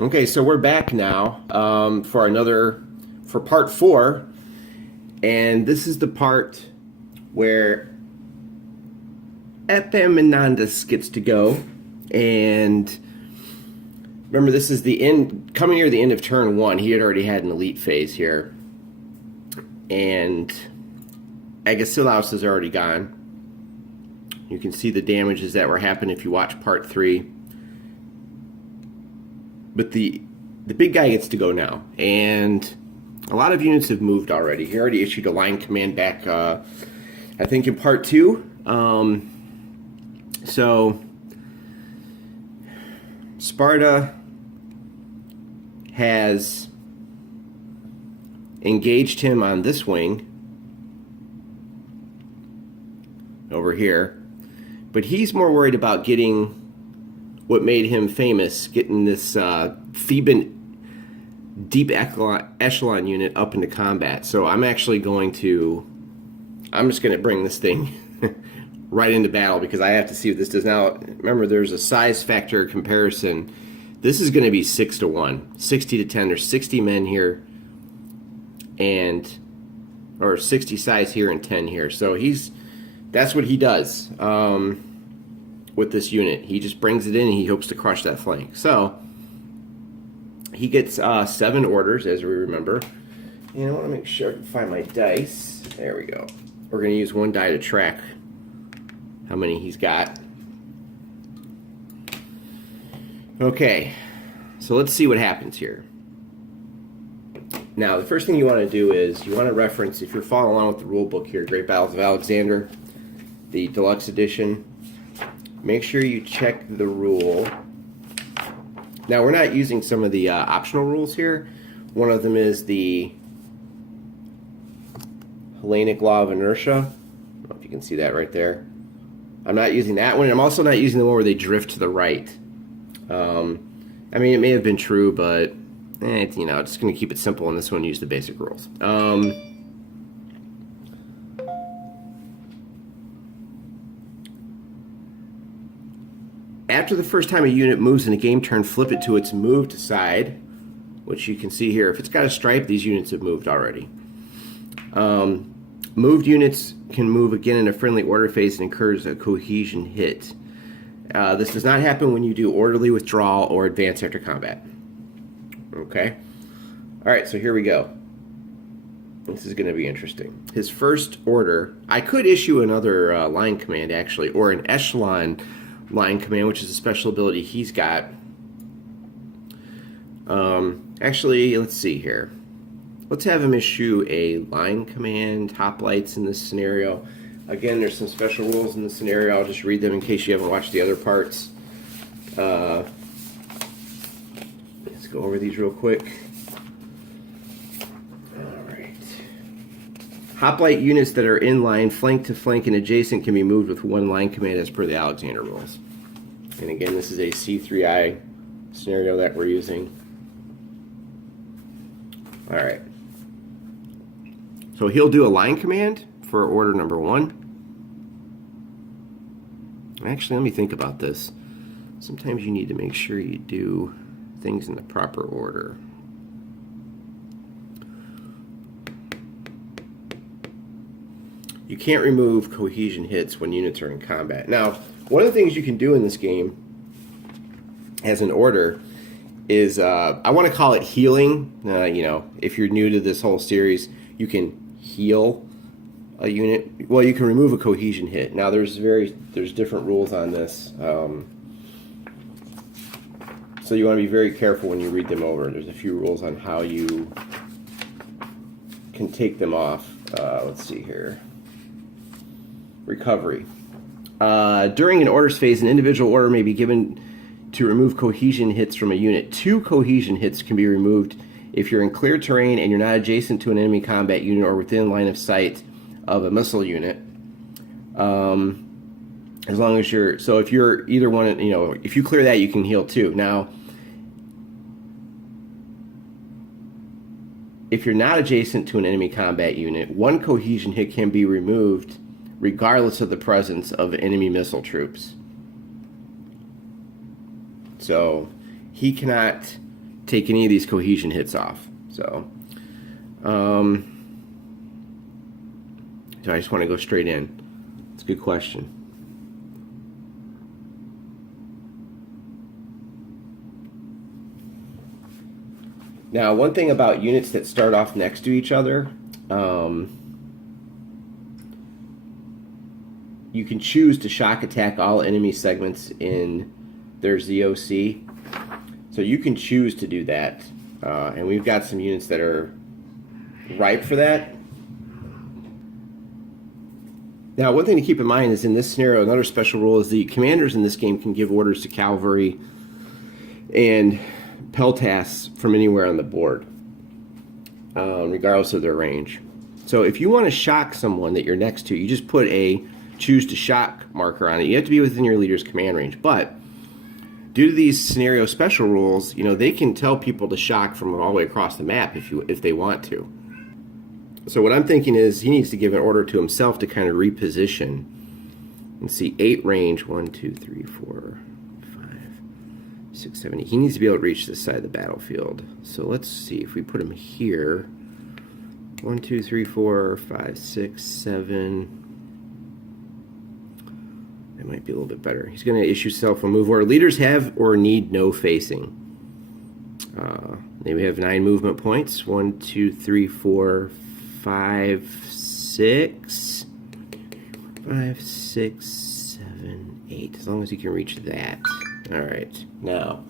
Okay, so we're back now for part 4, and this is the part where Epaminondas gets to go. And remember, this is the end, coming near the end of turn 1. He had already had an elite phase here, and Agesilaus is already gone. You can see the damages that were happening if you watch part 3. But the big guy gets to go now, and a lot of units have moved already. He already issued a line command back, I think, in part 2. So Sparta has engaged him on this wing over here, but he's more worried about getting what made him famous, getting this Theban deep echelon unit up into combat. So I'm just going to bring this thing right into battle, because I have to see what this does. Now, remember, there's a size factor comparison. This is going to be 6 to 1, 60 to 10. There's 60 men here, or 60 size here and 10 here. So that's what he does. With this unit, he just brings it in and he hopes to crush that flank. So he gets 7 orders, as we remember. And I want to make sure I can find my dice. There we go. We're going to use one die to track how many he's got. Okay, so let's see what happens here. Now, the first thing you want to do is you want to reference, if you're following along with the rule book here, Great Battles of Alexander, the deluxe edition. Make sure you check the rule. Now, we're not using some of the optional rules here. One of them is the Hellenic Law of Inertia. I don't know if you can see that right there. I'm not using that one. I'm also not using the one where they drift to the right. I mean, it may have been true, but just going to keep it simple in this one and use the basic rules. After the first time a unit moves in a game turn, flip it to its moved side, which you can see here. If it's got a stripe, these units have moved already. Moved units can move again in a friendly order phase and incurs a cohesion hit. This does not happen when you do orderly withdrawal or advance after combat. Okay? Alright, so here we go. This is going to be interesting. His first order, I could issue another line command, actually, or an echelon line command, which is a special ability he's got. Actually, let's see here. Let's have him issue a line command, hoplites in this scenario. Again, there's some special rules in this scenario. I'll just read them in case you haven't watched the other parts. Let's go over these real quick. Alright. Hoplite units that are in line, flank to flank, and adjacent can be moved with one line command as per the Alexander rules. And again, this is a C3I scenario that we're using. Alright. So he'll do a line command for order number 1. Actually, let me think about this. Sometimes you need to make sure you do things in the proper order. You can't remove cohesion hits when units are in combat. Now, one of the things you can do in this game as an order is, I want to call it healing. If you're new to this whole series, you can heal a unit. Well, you can remove a cohesion hit. Now, there's different rules on this. So you want to be very careful when you read them over. There's a few rules on how you can take them off. Let's see here. Recovery. During an orders phase, an individual order may be given to remove cohesion hits from a unit. 2 cohesion hits can be removed if you're in clear terrain and you're not adjacent to an enemy combat unit or within line of sight of a missile unit. As long as you're, so if you're either one, if you clear that, you can heal 2. Now, if you're not adjacent to an enemy combat unit, 1 cohesion hit can be removed regardless of the presence of enemy missile troops. So he cannot take any of these cohesion hits off. So, so I just want to go straight in. It's a good question. Now, one thing about units that start off next to each other, you can choose to shock attack all enemy segments in their ZOC. So you can choose to do that. And we've got some units that are ripe for that. Now, one thing to keep in mind is in this scenario, another special rule is the commanders in this game can give orders to cavalry and peltasts from anywhere on the board, regardless of their range. So if you want to shock someone that you're next to, you just put a choose to shock marker on it. You have to be within your leader's command range. But due to these scenario special rules, you know, they can tell people to shock from all the way across the map if they want to. So what I'm thinking is he needs to give an order to himself to kind of reposition. Let's see, 8 range, 1, 2, 3, 4, 5, 6, 7, 8. He needs to be able to reach this side of the battlefield. So let's see if we put him here. 1, 2, 3, 4, 5, 6, 7. That might be a little bit better. He's going to issue self-remove order. Leaders have or need no facing. They have 9 movement points. 1, 2, 3, 4, 5, 6. 5, 6, 7, 8. As long as you can reach that. All right. Now,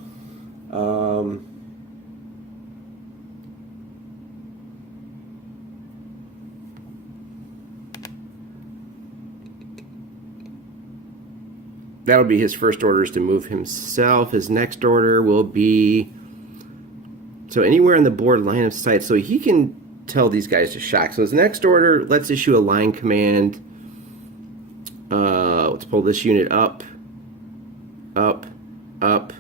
that'll be his first order, is to move himself. His next order will be, so anywhere on the board, line of sight. So he can tell these guys to shock. So his next order, let's issue a line command. Let's pull this unit up, up, up.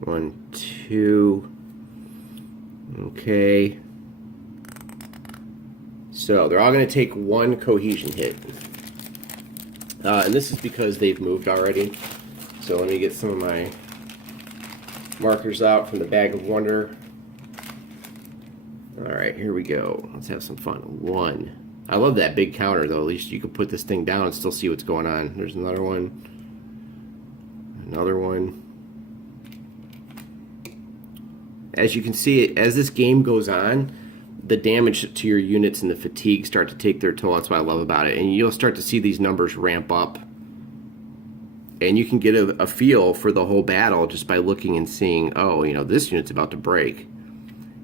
1, 2. Okay. So they're all going to take 1 cohesion hit. And this is because they've moved already. So let me get some of my markers out from the bag of wonder. Alright, here we go. Let's have some fun. 1. I love that big counter, though. At least you can put this thing down and still see what's going on. There's another one. Another one. As you can see, as this game goes on, the damage to your units and the fatigue start to take their toll. That's what I love about it. And you'll start to see these numbers ramp up. And you can get a feel for the whole battle just by looking and seeing, oh, you know, this unit's about to break.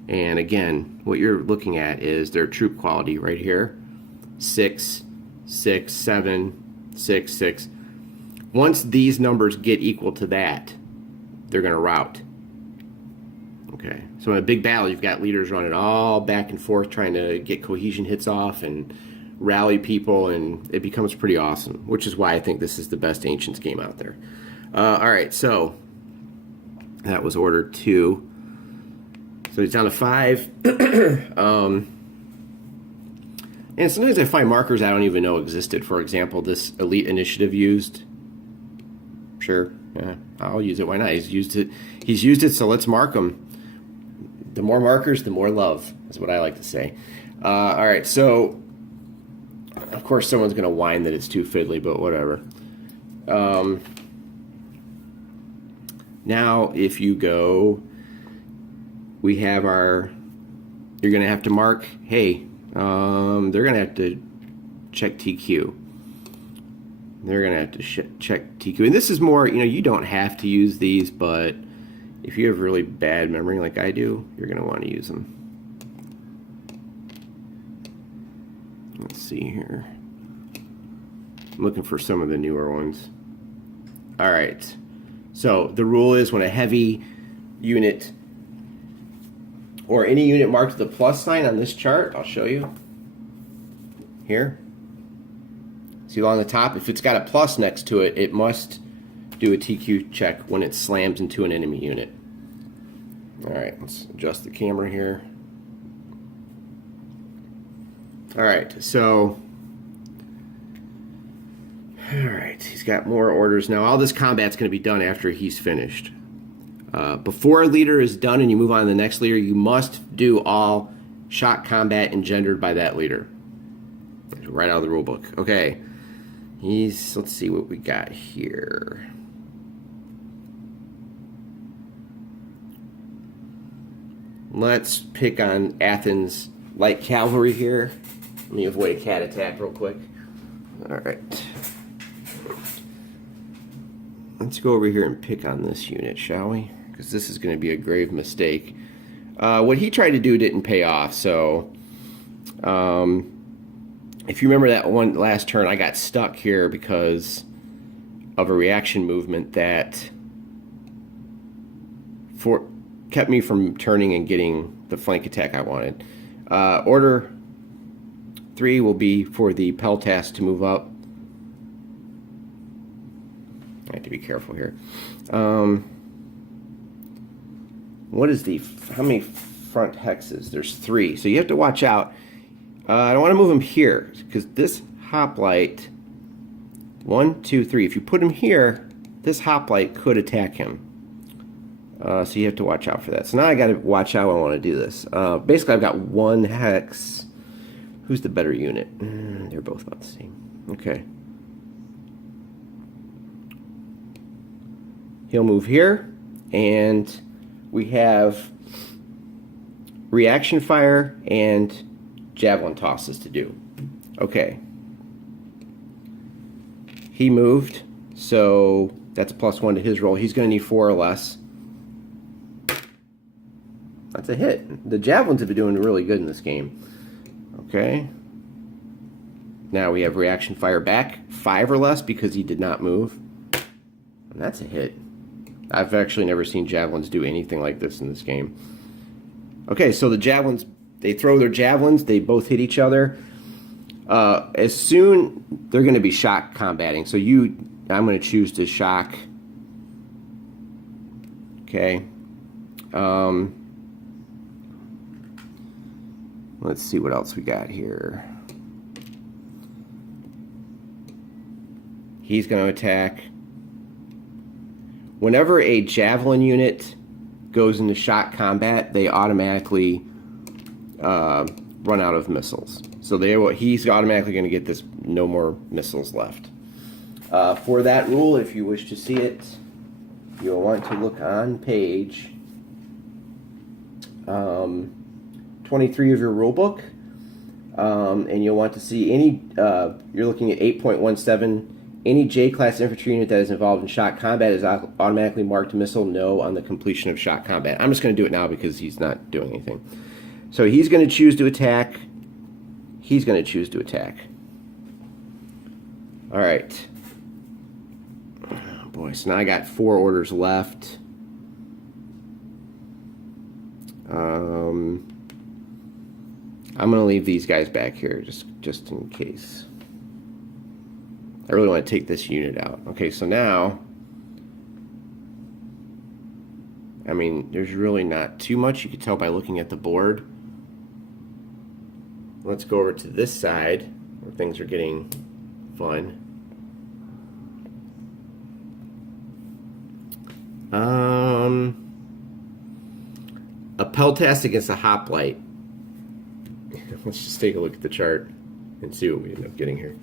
And again, what you're looking at is their troop quality right here. 6, 6, 7, 6, 6. Once these numbers get equal to that, they're going to rout. Okay, so in a big battle, you've got leaders running all back and forth trying to get cohesion hits off and rally people, and it becomes pretty awesome, which is why I think this is the best Ancients game out there. All right, so that was order 2. So he's down to 5. And sometimes I find markers I don't even know existed. For example, this elite initiative used. Sure, yeah, I'll use it. Why not? He's used it. He's used it, so let's mark him. The more markers, the more love, is what I like to say. All right, so of course someone's going to whine that it's too fiddly, but whatever. Now, if you go, we have our, you're going to have to mark, hey, they're going to have to check TQ. They're going to have to check TQ. And this is more, you know, you don't have to use these, but if you have really bad memory like I do, you're going to want to use them. Let's see here. I'm looking for some of the newer ones. All right. So the rule is when a heavy unit or any unit marked with a plus sign on this chart, I'll show you here. See along the top, if it's got a plus next to it, it must do a TQ check when it slams into an enemy unit. All right, let's adjust the camera here. All right, so, all right, he's got more orders. Now, all this combat's going to be done after he's finished. Before a leader is done and you move on to the next leader, you must do all shock combat engendered by that leader. Right out of the rule book. Okay. Let's see what we got here. Let's pick on Athens light cavalry here. Let me avoid a cat attack real quick. All right. Let's go over here and pick on this unit, shall we? Because this is going to be a grave mistake. What he tried to do didn't pay off, so if you remember that one last turn, I got stuck here because of a reaction movement that kept me from turning and getting the flank attack I wanted. Order 3 will be for the Peltas to move up. I have to be careful here. What is how many front hexes? There's 3, so you have to watch out. I don't want to move him here because this hoplite, 1, 2, 3. If you put him here, this hoplite could attack him. So you have to watch out for that. So now I got to watch how I want to do this. Basically, I've got 1 hex. Who's the better unit? They're both about the same. Okay. He'll move here, and we have reaction fire and javelin tosses to do. Okay. He moved, so that's a +1 to his roll. He's going to need 4 or less. That's a hit. The javelins have been doing really good in this game. Okay. Now we have reaction fire back, 5 or less because he did not move. And that's a hit. I've actually never seen javelins do anything like this in this game. Okay, so the javelins, they throw their javelins, they both hit each other. As soon, they're going to be shock combating. So I'm going to choose to shock. Okay. Let's see what else we got here. He's going to attack. Whenever a javelin unit goes into shock combat, they automatically run out of missiles. So he's automatically going to get this no more missiles left. For that rule, if you wish to see it, you'll want to look on page 23 of your rule book, and you'll want to see any, you're looking at 8.17, any J-class infantry unit that is involved in shock combat is automatically marked missile no on the completion of shock combat. I'm just going to do it now because he's not doing anything. So he's going to choose to attack. He's going to choose to attack. All right. Oh boy, so now I got 4 orders left. I'm going to leave these guys back here just in case. I really want to take this unit out. Okay, so now, I mean, there's really not too much. You can tell by looking at the board. Let's go over to this side where things are getting fun. A Peltas against a Hoplite. Let's just take a look at the chart and see what we end up getting here.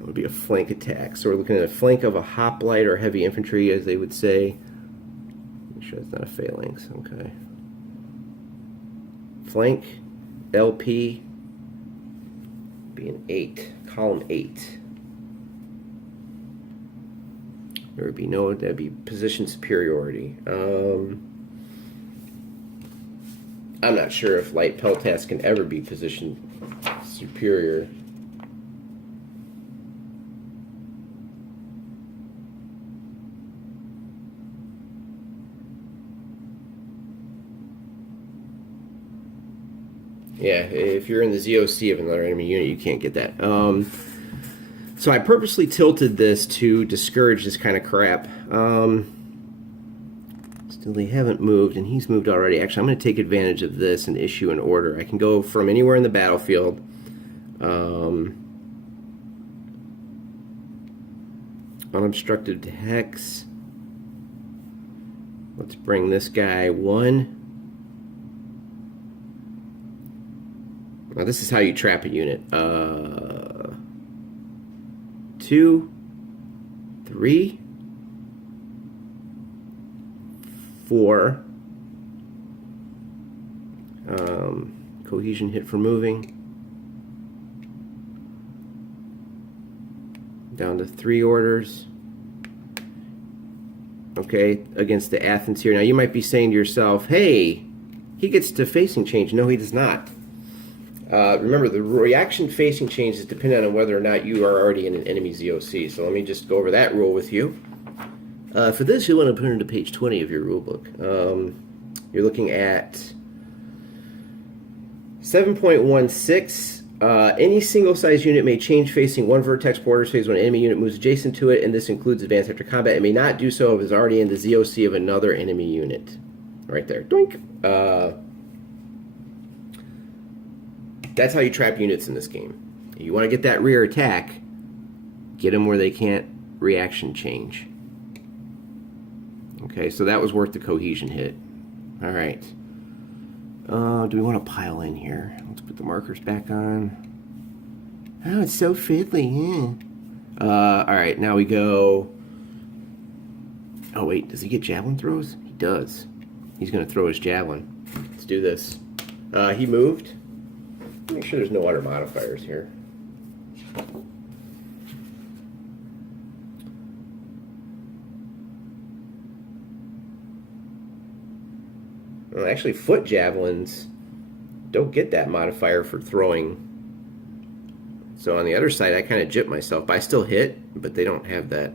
It would be a flank attack. So we're looking at a flank of a hoplite or heavy infantry, as they would say. Make sure it's not a phalanx. Okay. Flank, LP, be an 8. Column 8. There would be that'd be position superiority. I'm not sure if light Peltas can ever be position superior. Yeah, if you're in the ZOC of another enemy unit, you can't get that. So I purposely tilted this to discourage this kind of crap. Still, they haven't moved, and he's moved already. Actually, I'm going to take advantage of this and issue an order. I can go from anywhere in the battlefield. unobstructed hex. Let's bring this guy 1. Now this is how you trap a unit. 2, 3, 4. Cohesion hit for moving. Down to 3 orders. Okay, against the Athens here. Now you might be saying to yourself, hey, he gets to facing change. No, he does not. Remember, the reaction facing change is dependent on whether or not you are already in an enemy ZOC. So let me just go over that rule with you. For this, you'll want to put into page 20 of your rulebook. You're looking at 7.16. Any single-sized unit may change facing one vertex border phase when an enemy unit moves adjacent to it, and this includes advanced after combat. It may not do so if it is already in the ZOC of another enemy unit. Right there. Doink. That's how you trap units in this game. If you want to get that rear attack, get them where they can't reaction change. Okay, so that was worth the cohesion hit. All right. Do we want to pile in here? Let's put the markers back on. Oh, it's so fiddly. Yeah. All right, now we go. Oh, wait, does he get javelin throws? He does. He's going to throw his javelin. Let's do this. He moved. Make sure there's no other modifiers here. Well, actually, foot javelins don't get that modifier for throwing. So on the other side, I kind of gypped myself. But I still hit, but they don't have that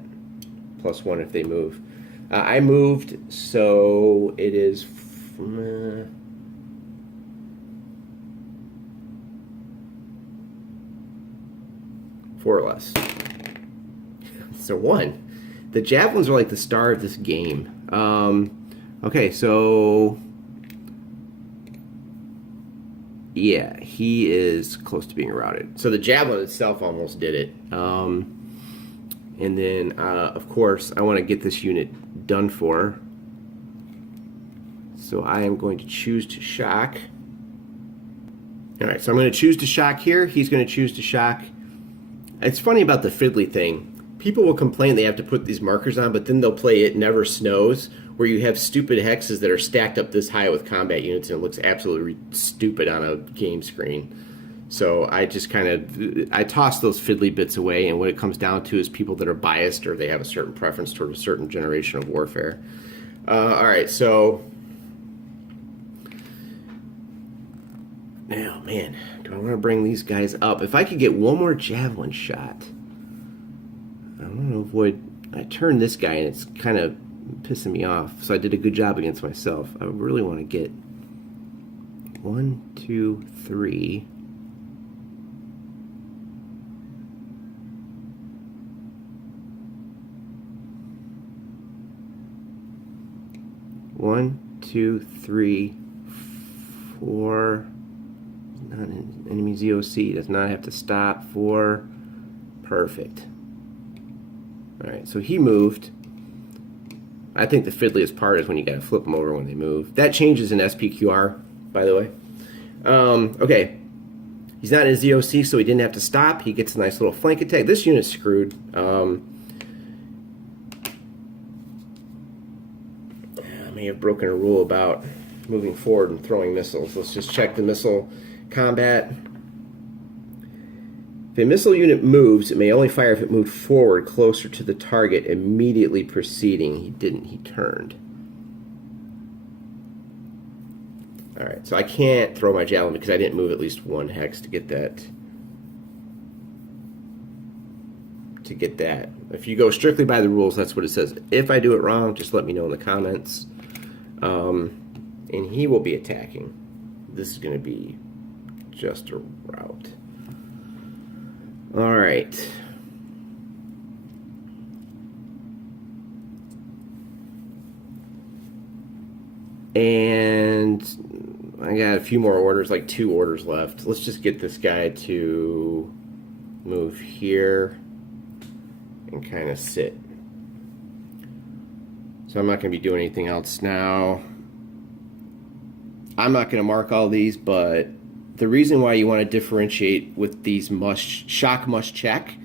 +1 if they move. I moved, so it is 4 or less. So 1. The javelins are like the star of this game. Okay, so yeah, he is close to being routed. So the javelin itself almost did it. And then, of course, I want to get this unit done for. So I am going to choose to shock. All right, so I'm going to choose to shock here. He's going to choose to shock. It's funny about the fiddly thing. People will complain they have to put these markers on, but then they'll play It Never Snows, where you have stupid hexes that are stacked up this high with combat units, and it looks absolutely stupid on a game screen. So I just kind of, I toss those fiddly bits away, and what it comes down to is people that are biased or they have a certain preference toward a certain generation of warfare. All right, so, oh man, do I want to bring these guys up? If I could get one more javelin shot, I don't know, avoid, I turned this guy and it's kind of pissing me off, so I did a good job against myself. I really want to get 1, 2, 3. One, 2, 3, 4. Not an enemy ZOC. Does not have to stop. 4. Perfect. Alright, so he moved. I think the fiddliest part is when you gotta flip them over when they move. That changes in SPQR, by the way. Okay. He's not in a ZOC, so he didn't have to stop. He gets a nice little flank attack. This unit's screwed. I may have broken a rule about moving forward and throwing missiles. Let's just check the missile combat. If a missile unit moves, it may only fire if it moved forward closer to the target immediately preceding. He didn't, he turned. Alright, so I can't throw my javelin because I didn't move at least 1 hex to get that. If you go strictly by the rules, that's what it says. If I do it wrong, just let me know in the comments. And he will be attacking. This is going to be just a rout. All right. And I got a few more orders, like 2 orders left. Let's just get this guy to move here and kind of sit. So I'm not going to be doing anything else now. I'm not going to mark all these, but the reason why you want to differentiate with these shock must check,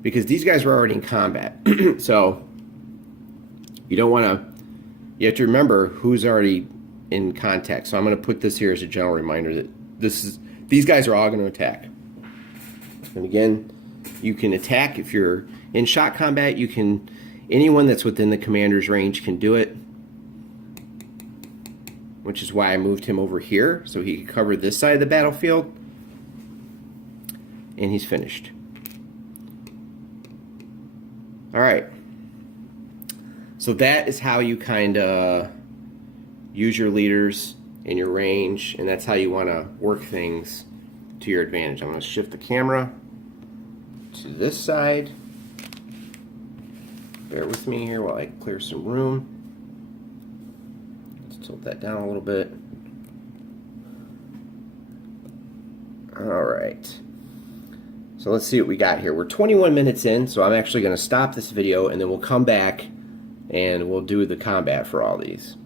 because these guys were already in combat. So you don't want to, you have to remember who's already in contact. So I'm going to put this here as a general reminder that these guys are all going to attack. And again, you can attack if you're in shock combat. You can, anyone that's within the commander's range can do it, which is why I moved him over here so he could cover this side of the battlefield. And he's finished. All right. So that is how you kind of use your leaders in your range, and that's how you want to work things to your advantage. I'm going to shift the camera to this side. Bear with me here while I clear some room. Let's tilt that down a little bit. All right. So let's see what we got here. We're 21 minutes in, so I'm actually going to stop this video, and then we'll come back and we'll do the combat for all these.